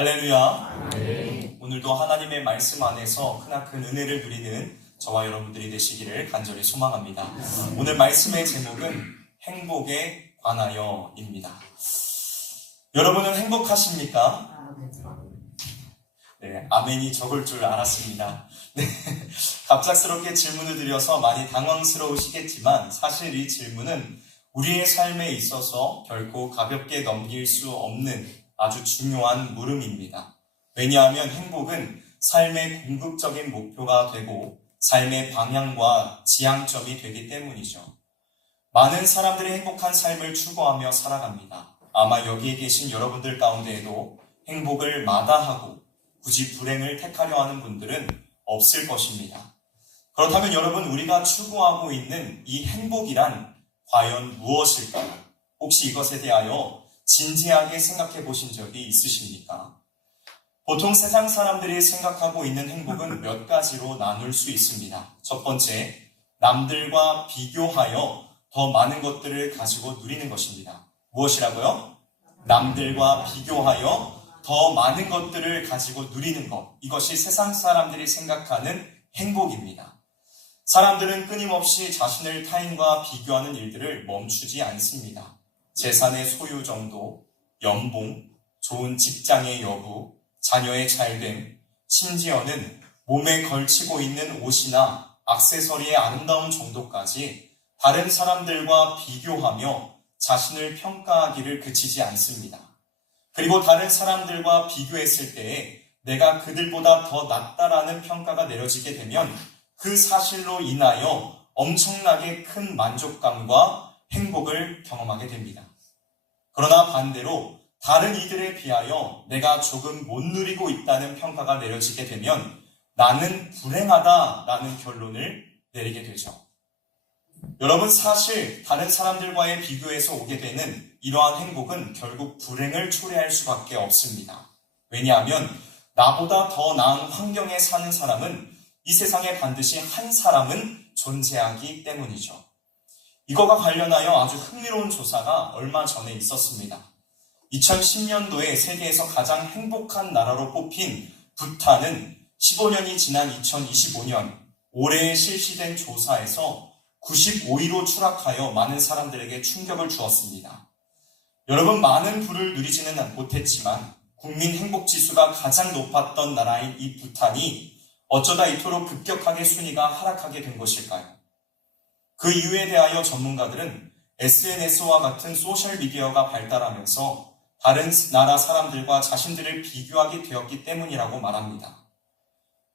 할렐루야. 오늘도 하나님의 말씀 안에서 크나큰 은혜를 누리는 저와 여러분들이 되시기를 간절히 소망합니다. 오늘 말씀의 제목은 행복에 관하여입니다. 여러분은 행복하십니까? 네, 아멘이 적을 줄 알았습니다. 네, 갑작스럽게 질문을 드려서 많이 당황스러우시겠지만 사실 이 질문은 우리의 삶에 있어서 결코 가볍게 넘길 수 없는 아주 중요한 물음입니다. 왜냐하면 행복은 삶의 궁극적인 목표가 되고 삶의 방향과 지향점이 되기 때문이죠. 많은 사람들이 행복한 삶을 추구하며 살아갑니다. 아마 여기에 계신 여러분들 가운데에도 행복을 마다하고 굳이 불행을 택하려 하는 분들은 없을 것입니다. 그렇다면 여러분, 우리가 추구하고 있는 이 행복이란 과연 무엇일까요? 혹시 이것에 대하여 진지하게 생각해 보신 적이 있으십니까? 보통 세상 사람들이 생각하고 있는 행복은 몇 가지로 나눌 수 있습니다. 첫 번째, 남들과 비교하여 더 많은 것들을 가지고 누리는 것입니다. 무엇이라고요? 남들과 비교하여 더 많은 것들을 가지고 누리는 것. 이것이 세상 사람들이 생각하는 행복입니다. 사람들은 끊임없이 자신을 타인과 비교하는 일들을 멈추지 않습니다. 재산의 소유 정도, 연봉, 좋은 직장의 여부, 자녀의 잘됨, 심지어는 몸에 걸치고 있는 옷이나 액세서리의 아름다운 정도까지 다른 사람들과 비교하며 자신을 평가하기를 그치지 않습니다. 그리고 다른 사람들과 비교했을 때에 내가 그들보다 더 낫다라는 평가가 내려지게 되면 그 사실로 인하여 엄청나게 큰 만족감과 행복을 경험하게 됩니다. 그러나 반대로 다른 이들에 비하여 내가 조금 못 누리고 있다는 평가가 내려지게 되면 나는 불행하다라는 결론을 내리게 되죠. 여러분, 사실 다른 사람들과의 비교에서 오게 되는 이러한 행복은 결국 불행을 초래할 수밖에 없습니다. 왜냐하면 나보다 더 나은 환경에 사는 사람은 이 세상에 반드시 한 사람은 존재하기 때문이죠. 이거와 관련하여 아주 흥미로운 조사가 얼마 전에 있었습니다. 2010년도에 세계에서 가장 행복한 나라로 뽑힌 부탄은 15년이 지난 2025년 올해 실시된 조사에서 95위로 추락하여 많은 사람들에게 충격을 주었습니다. 여러분, 많은 부를 누리지는 못했지만 국민 행복지수가 가장 높았던 나라인 이 부탄이 어쩌다 이토록 급격하게 순위가 하락하게 된 것일까요? 그 이유에 대하여 전문가들은 SNS와 같은 소셜미디어가 발달하면서 다른 나라 사람들과 자신들을 비교하게 되었기 때문이라고 말합니다.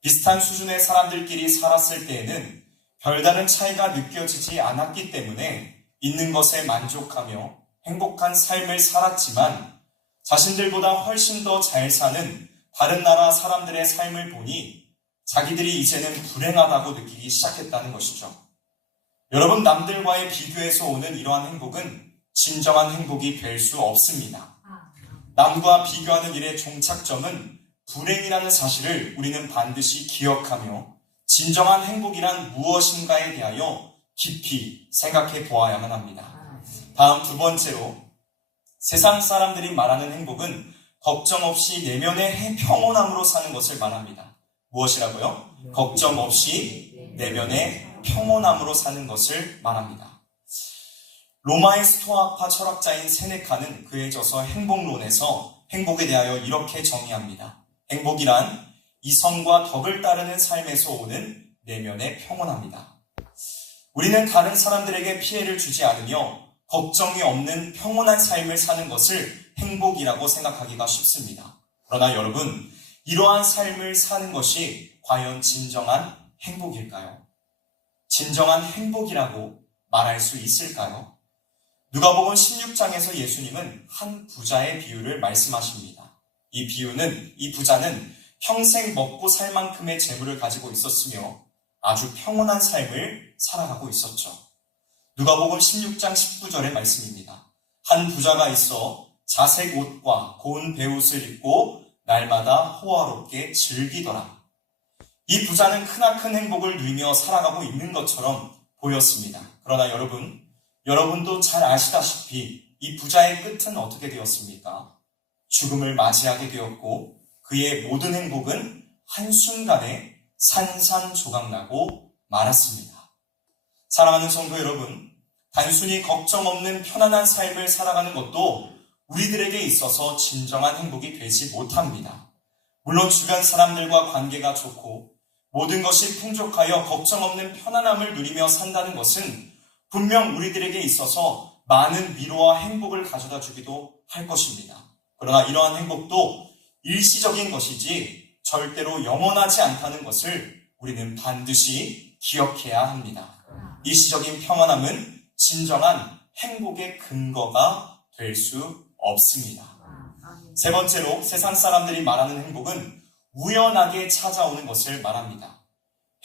비슷한 수준의 사람들끼리 살았을 때에는 별다른 차이가 느껴지지 않았기 때문에 있는 것에 만족하며 행복한 삶을 살았지만 자신들보다 훨씬 더 잘 사는 다른 나라 사람들의 삶을 보니 자기들이 이제는 불행하다고 느끼기 시작했다는 것이죠. 여러분, 남들과의 비교에서 오는 이러한 행복은 진정한 행복이 될 수 없습니다. 남과 비교하는 일의 종착점은 불행이라는 사실을 우리는 반드시 기억하며 진정한 행복이란 무엇인가에 대하여 깊이 생각해 보아야만 합니다. 다음 두 번째로, 세상 사람들이 말하는 행복은 걱정 없이 내면의 평온함으로 사는 것을 말합니다. 무엇이라고요? 걱정 없이 내면의 평온함으로 사는 것을 말합니다. 로마의 스토아파 철학자인 세네카는 그에 져서 행복론에서 행복에 대하여 이렇게 정의합니다. 행복이란 이성과 덕을 따르는 삶에서 오는 내면의 평온함이다. 우리는 다른 사람들에게 피해를 주지 않으며 걱정이 없는 평온한 삶을 사는 것을 행복이라고 생각하기가 쉽습니다. 그러나 여러분, 이러한 삶을 사는 것이 과연 진정한 행복일까요? 진정한 행복이라고 말할 수 있을까요? 누가복음 16장에서 예수님은 한 부자의 비유를 말씀하십니다. 이 부자는 평생 먹고 살 만큼의 재물을 가지고 있었으며 아주 평온한 삶을 살아가고 있었죠. 누가복음 16장 19절의 말씀입니다. 한 부자가 있어 자색 옷과 고운 베옷을 입고 날마다 호화롭게 즐기더라. 이 부자는 크나큰 행복을 누리며 살아가고 있는 것처럼 보였습니다. 그러나 여러분도 잘 아시다시피 이 부자의 끝은 어떻게 되었습니까? 죽음을 맞이하게 되었고 그의 모든 행복은 한순간에 산산조각나고 말았습니다. 사랑하는 성도 여러분, 단순히 걱정 없는 편안한 삶을 살아가는 것도 우리들에게 있어서 진정한 행복이 되지 못합니다. 물론 주변 사람들과 관계가 좋고 모든 것이 풍족하여 걱정 없는 편안함을 누리며 산다는 것은 분명 우리들에게 있어서 많은 위로와 행복을 가져다 주기도 할 것입니다. 그러나 이러한 행복도 일시적인 것이지 절대로 영원하지 않다는 것을 우리는 반드시 기억해야 합니다. 일시적인 평안함은 진정한 행복의 근거가 될 수 없습니다. 세 번째로 세상 사람들이 말하는 행복은 우연하게 찾아오는 것을 말합니다.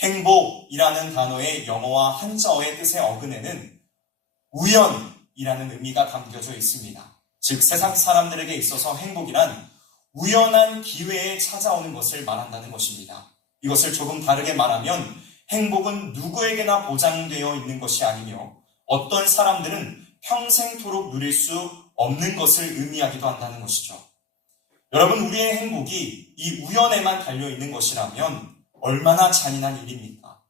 행복이라는 단어의 영어와 한자어의 뜻의 어근에는 우연이라는 의미가 담겨져 있습니다. 즉 세상 사람들에게 있어서 행복이란 우연한 기회에 찾아오는 것을 말한다는 것입니다. 이것을 조금 다르게 말하면 행복은 누구에게나 보장되어 있는 것이 아니며 어떤 사람들은 평생토록 누릴 수 없는 것을 의미하기도 한다는 것이죠. 여러분, 우리의 행복이 이 우연에만 달려있는 것이라면 얼마나 잔인한 일입니까?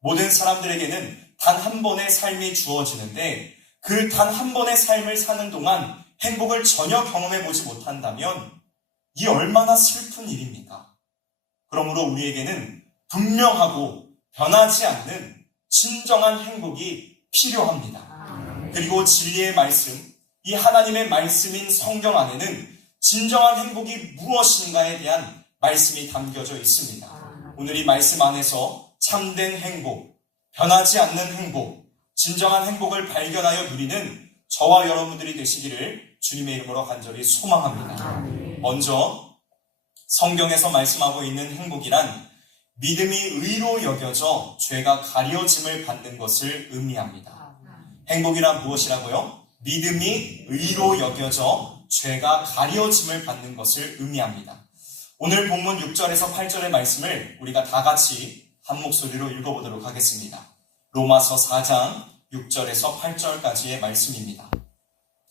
모든 사람들에게는 단 한 번의 삶이 주어지는데 그 단 한 번의 삶을 사는 동안 행복을 전혀 경험해보지 못한다면 이 얼마나 슬픈 일입니까? 그러므로 우리에게는 분명하고 변하지 않는 진정한 행복이 필요합니다. 그리고 진리의 말씀, 이 하나님의 말씀인 성경 안에는 진정한 행복이 무엇인가에 대한 말씀이 담겨져 있습니다. 오늘 이 말씀 안에서 참된 행복, 변하지 않는 행복, 진정한 행복을 발견하여 누리는 저와 여러분들이 되시기를 주님의 이름으로 간절히 소망합니다. 먼저 성경에서 말씀하고 있는 행복이란 믿음이 의로 여겨져 죄가 가려짐을 받는 것을 의미합니다. 행복이란 무엇이라고요? 믿음이 의로 여겨져 죄가 가려짐을 받는 것을 의미합니다. 오늘 본문 6절에서 8절의 말씀을 우리가 다 같이 한 목소리로 읽어보도록 하겠습니다. 로마서 4장 6절에서 8절까지의 말씀입니다.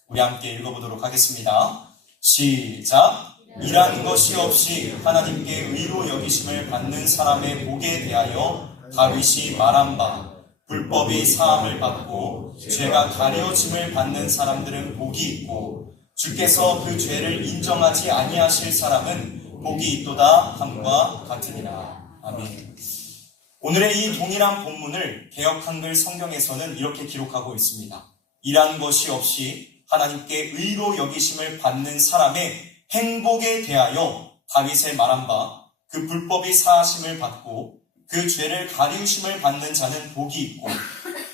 우리 함께 읽어보도록 하겠습니다. 시작! 일한 것이 없이 하나님께 의로 여기심을 받는 사람의 복에 대하여 다윗이 말한 바 불법이 사함을 받고 죄가 가려짐을 받는 사람들은 복이 있고 주께서 그 죄를 인정하지 아니하실 사람은 복이 있도다 함과 같으니라. 아멘. 오늘의 이 동일한 본문을 개역 한글 성경에서는 이렇게 기록하고 있습니다. 일한 것이 없이 하나님께 의로 여기심을 받는 사람의 행복에 대하여 다윗의 말한 바 그 불법이 사하심을 받고 그 죄를 가리우심을 받는 자는 복이 있고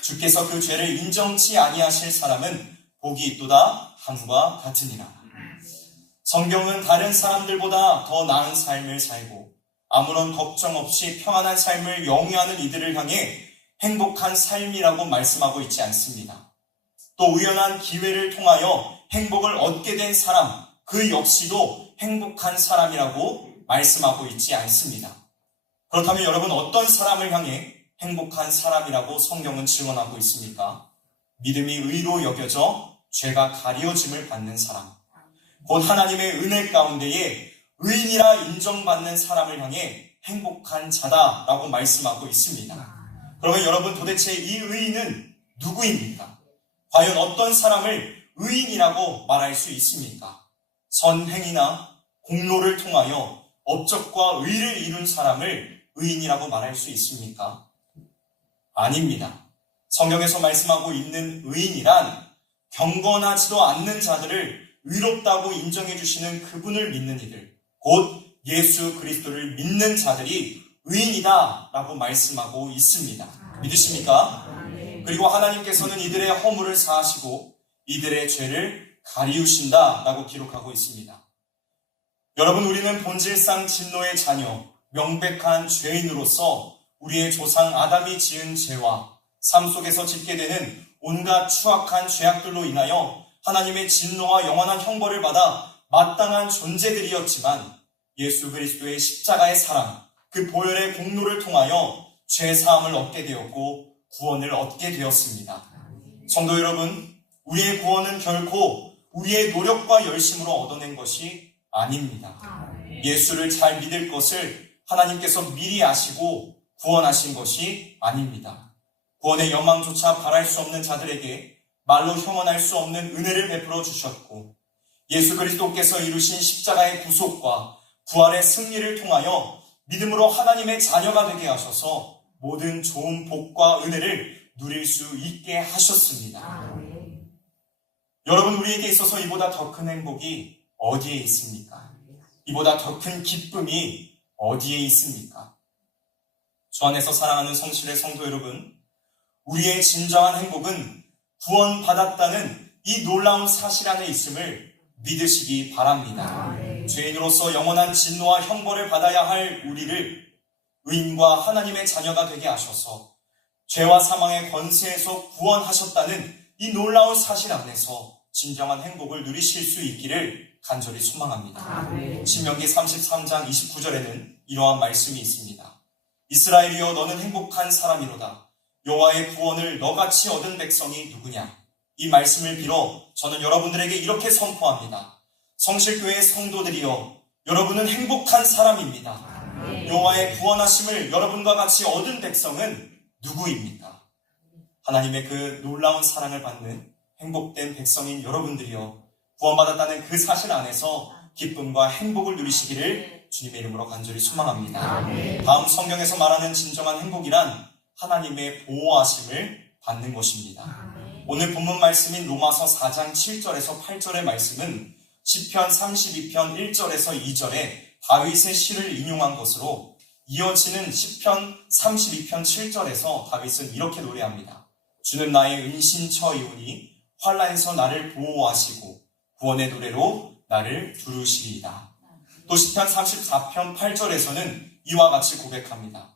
주께서 그 죄를 인정치 아니하실 사람은 복이 있도다 함과 같으니라. 성경은 다른 사람들보다 더 나은 삶을 살고 아무런 걱정 없이 평안한 삶을 영위하는 이들을 향해 행복한 삶이라고 말씀하고 있지 않습니다. 또 우연한 기회를 통하여 행복을 얻게 된 사람, 그 역시도 행복한 사람이라고 말씀하고 있지 않습니다. 그렇다면 여러분, 어떤 사람을 향해 행복한 사람이라고 성경은 증언하고 있습니까? 믿음이 의로 여겨져 죄가 가려짐을 받는 사람, 곧 하나님의 은혜 가운데에 의인이라 인정받는 사람을 향해 행복한 자다라고 말씀하고 있습니다. 그러면 여러분, 도대체 이 의인은 누구입니까? 과연 어떤 사람을 의인이라고 말할 수 있습니까? 선행이나 공로를 통하여 업적과 의를 이룬 사람을 의인이라고 말할 수 있습니까? 아닙니다. 성경에서 말씀하고 있는 의인이란 경건하지도 않는 자들을 의롭다고 인정해 주시는 그분을 믿는 이들, 곧 예수 그리스도를 믿는 자들이 의인이다 라고 말씀하고 있습니다. 믿으십니까? 그리고 하나님께서는 이들의 허물을 사하시고 이들의 죄를 가리우신다 라고 기록하고 있습니다. 여러분, 우리는 본질상 진노의 자녀, 명백한 죄인으로서 우리의 조상 아담이 지은 죄와 삶 속에서 짓게 되는 온갖 추악한 죄악들로 인하여 하나님의 진노와 영원한 형벌을 받아 마땅한 존재들이었지만 예수 그리스도의 십자가의 사랑, 그 보혈의 공로를 통하여 죄 사함을 얻게 되었고 구원을 얻게 되었습니다. 성도 여러분, 우리의 구원은 결코 우리의 노력과 열심으로 얻어낸 것이 아닙니다. 예수를 잘 믿을 것을 하나님께서 미리 아시고 구원하신 것이 아닙니다. 구원의 영광조차 바랄 수 없는 자들에게 말로 형언할 수 없는 은혜를 베풀어 주셨고, 예수 그리스도께서 이루신 십자가의 구속과 부활의 승리를 통하여 믿음으로 하나님의 자녀가 되게 하셔서 모든 좋은 복과 은혜를 누릴 수 있게 하셨습니다. 여러분, 우리에게 있어서 이보다 더 큰 행복이 어디에 있습니까? 이보다 더 큰 기쁨이 어디에 있습니까? 주 안에서 사랑하는 성실의 성도 여러분, 우리의 진정한 행복은 구원받았다는 이 놀라운 사실 안에 있음을 믿으시기 바랍니다. 죄인으로서 영원한 진노와 형벌을 받아야 할 우리를 의인과 하나님의 자녀가 되게 하셔서 죄와 사망의 권세에서 구원하셨다는 이 놀라운 사실 안에서 진정한 행복을 누리실 수 있기를 간절히 소망합니다. 신명기 33장 29절에는 이러한 말씀이 있습니다. 이스라엘이여, 너는 행복한 사람이로다. 여호와의 구원을 너같이 얻은 백성이 누구냐? 이 말씀을 빌어 저는 여러분들에게 이렇게 선포합니다. 성실교회 성도들이여, 여러분은 행복한 사람입니다. 여호와의 구원하심을 여러분과 같이 얻은 백성은 누구입니까? 하나님의 그 놀라운 사랑을 받는 행복된 백성인 여러분들이여, 구원받았다는 그 사실 안에서 기쁨과 행복을 누리시기를 주님의 이름으로 간절히 소망합니다. 다음 성경에서 말하는 진정한 행복이란 하나님의 보호하심을 받는 것입니다. 오늘 본문 말씀인 로마서 4장 7절에서 8절의 말씀은 시편 32편 1절에서 2절에 다윗의 시를 인용한 것으로, 이어지는 시편 32편 7절에서 다윗은 이렇게 노래합니다. 주는 나의 은신처이오니 환난에서 나를 보호하시고 구원의 노래로 나를 두르시리이다. 또 시편 34편 8절에서는 이와 같이 고백합니다.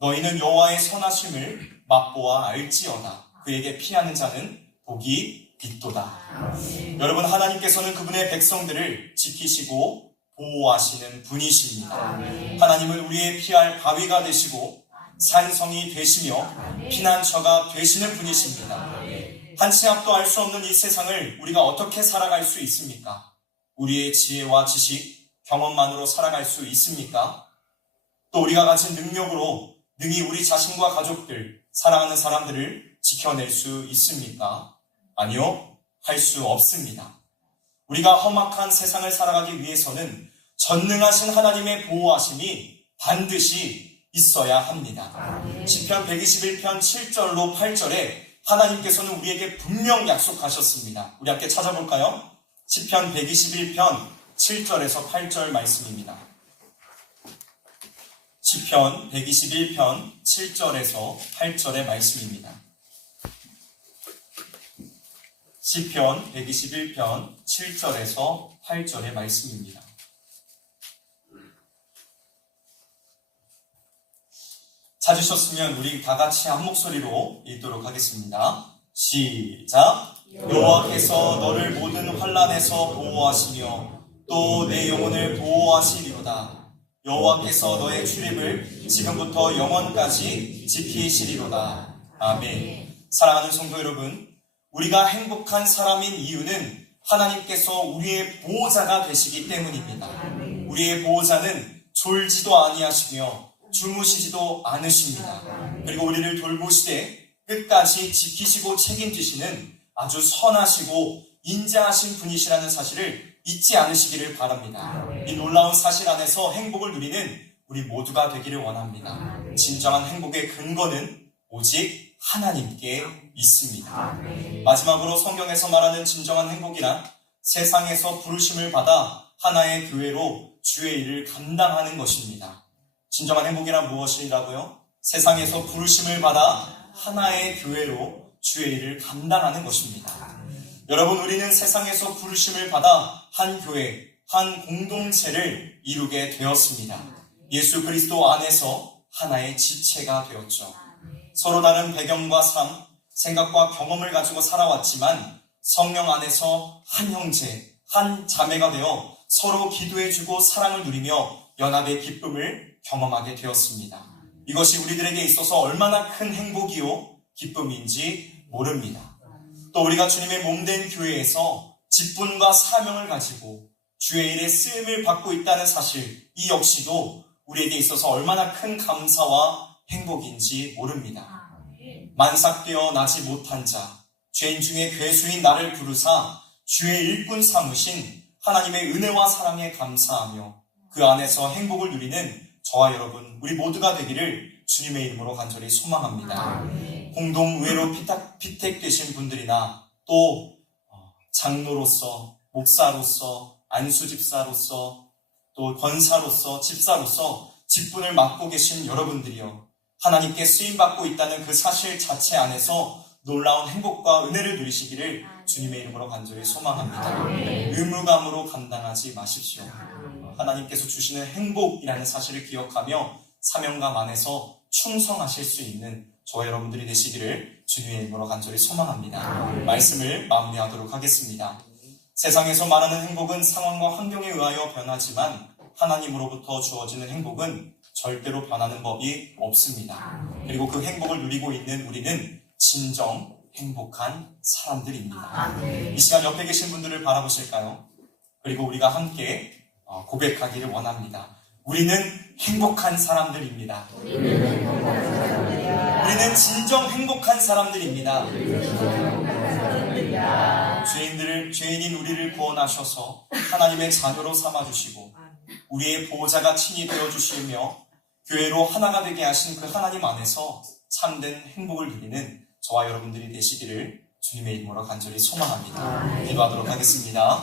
너희는 여호와의 선하심을 맛보아 알지어다. 그에게 피하는 자는 복이 있도다. 여러분, 하나님께서는 그분의 백성들을 지키시고 보호하시는 분이십니다. 하나님은 우리의 피할 바위가 되시고 산성이 되시며 피난처가 되시는 분이십니다. 한치 앞도 알 수 없는 이 세상을 우리가 어떻게 살아갈 수 있습니까? 우리의 지혜와 지식, 경험만으로 살아갈 수 있습니까? 또 우리가 가진 능력으로 능히 우리 자신과 가족들, 사랑하는 사람들을 지켜낼 수 있습니까? 아니요, 할 수 없습니다. 우리가 험악한 세상을 살아가기 위해서는 전능하신 하나님의 보호하심이 반드시 있어야 합니다. 시편 121편 7절로 8절에 하나님께서는 우리에게 분명 약속하셨습니다. 우리 함께 찾아볼까요? 시편 121편 7절에서 8절 말씀입니다. 시편 121편 7절에서 8절의 말씀입니다. 시편 121편 7절에서 8절의 말씀입니다. 찾으셨으면 우리 다 같이 한 목소리로 읽도록 하겠습니다. 시작! 여호와께서 너를 모든 환난에서 보호하시며 또 내 영혼을 보호하시리로다. 여호와께서 너의 출입을 지금부터 영원까지 지키시리로다. 아멘. 사랑하는 성도 여러분, 우리가 행복한 사람인 이유는 하나님께서 우리의 보호자가 되시기 때문입니다. 우리의 보호자는 졸지도 아니하시며 주무시지도 않으십니다. 그리고 우리를 돌보시되 끝까지 지키시고 책임지시는 아주 선하시고 인자하신 분이시라는 사실을 잊지 않으시기를 바랍니다. 이 놀라운 사실 안에서 행복을 누리는 우리 모두가 되기를 원합니다. 진정한 행복의 근거는 오직 하나님께 있습니다. 마지막으로 성경에서 말하는 진정한 행복이란 세상에서 부르심을 받아 하나의 교회로 주의 일을 감당하는 것입니다. 진정한 행복이란 무엇이라고요? 세상에서 부르심을 받아 하나의 교회로 주의 일을 감당하는 것입니다. 여러분, 우리는 세상에서 부르심을 받아 한 교회, 한 공동체를 이루게 되었습니다. 예수 그리스도 안에서 하나의 지체가 되었죠. 서로 다른 배경과 삶, 생각과 경험을 가지고 살아왔지만 성령 안에서 한 형제, 한 자매가 되어 서로 기도해주고 사랑을 누리며 연합의 기쁨을 경험하게 되었습니다. 이것이 우리들에게 있어서 얼마나 큰 행복이요 기쁨인지 모릅니다. 또 우리가 주님의 몸된 교회에서 직분과 사명을 가지고 주의 일에 쓰임을 받고 있다는 사실, 이 역시도 우리에게 있어서 얼마나 큰 감사와 행복인지 모릅니다. 만삭되어 나지 못한 자, 죄인 중에 괴수인 나를 부르사 주의 일꾼 삼으신 하나님의 은혜와 사랑에 감사하며 그 안에서 행복을 누리는 저와 여러분, 우리 모두가 되기를 주님의 이름으로 간절히 소망합니다. 공동의회로 피택되신 분들이나 또 장로로서, 목사로서, 안수집사로서, 또 권사로서, 집사로서 직분을 맡고 계신 여러분들이요, 하나님께 쓰임받고 있다는 그 사실 자체 안에서 놀라운 행복과 은혜를 누리시기를 주님의 이름으로 간절히 소망합니다. 의무감으로 감당하지 마십시오. 하나님께서 주시는 행복이라는 사실을 기억하며 사명감 안에서 충성하실 수 있는 저와 여러분들이 되시기를 주님의 이름으로 간절히 소망합니다. 말씀을 마무리하도록 하겠습니다. 세상에서 말하는 행복은 상황과 환경에 의하여 변하지만 하나님으로부터 주어지는 행복은 절대로 변하는 법이 없습니다. 그리고 그 행복을 누리고 있는 우리는 진정 행복한 사람들입니다. 이 시간 옆에 계신 분들을 바라보실까요? 그리고 우리가 함께 고백하기를 원합니다. 우리는 행복한 사람들입니다. 우리는 진정 행복한 사람들입니다. 죄인인 우리를 구원하셔서 하나님의 자녀로 삼아주시고 우리의 보호자가 친히 되어주시며 교회로 하나가 되게 하신 그 하나님 안에서 참된 행복을 누리는 저와 여러분들이 되시기를 주님의 이름으로 간절히 소망합니다. 기도하도록 하겠습니다.